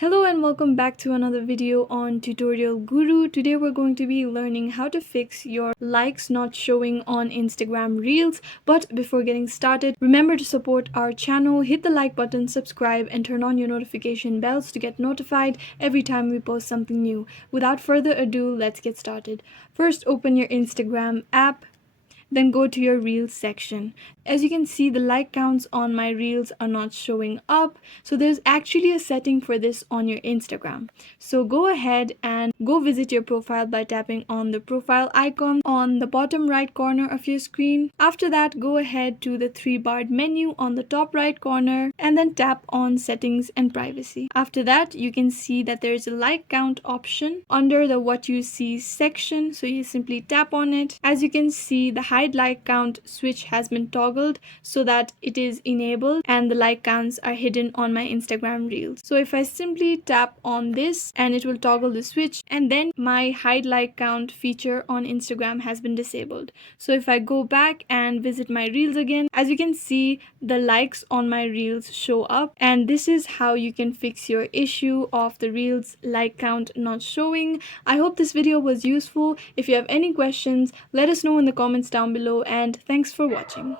Hello and welcome back to another video on Tutorial Guru. Today we're going to be learning how to fix your likes not showing on Instagram Reels. But before getting started, remember to support our channel, hit the like button, subscribe and turn on your notification bells to get notified every time we post something new. Without further ado, let's get started. First, open your Instagram app. Then go to your Reels section. As you can see, the like counts on my Reels are not showing up. So there's actually a setting for this on your Instagram. So go ahead and go visit your profile by tapping on the profile icon on the bottom right corner of your screen. After that, go ahead to the three-barred menu on the top right corner and then tap on settings and privacy. After that, you can see that there's a like count option under the what you see section. So you simply tap on it. As you can see, the hide like count switch has been toggled so that it is enabled and the like counts are hidden on my Instagram Reels. So if I simply tap on this and it will toggle the switch, and then my hide like count feature on Instagram has been disabled. So if I go back and visit my Reels again, as you can see, the likes on my Reels show up, and this is how you can fix your issue of the Reels like count not showing. I hope this video was useful. If you have any questions, let us know in the comments down below, and thanks for watching.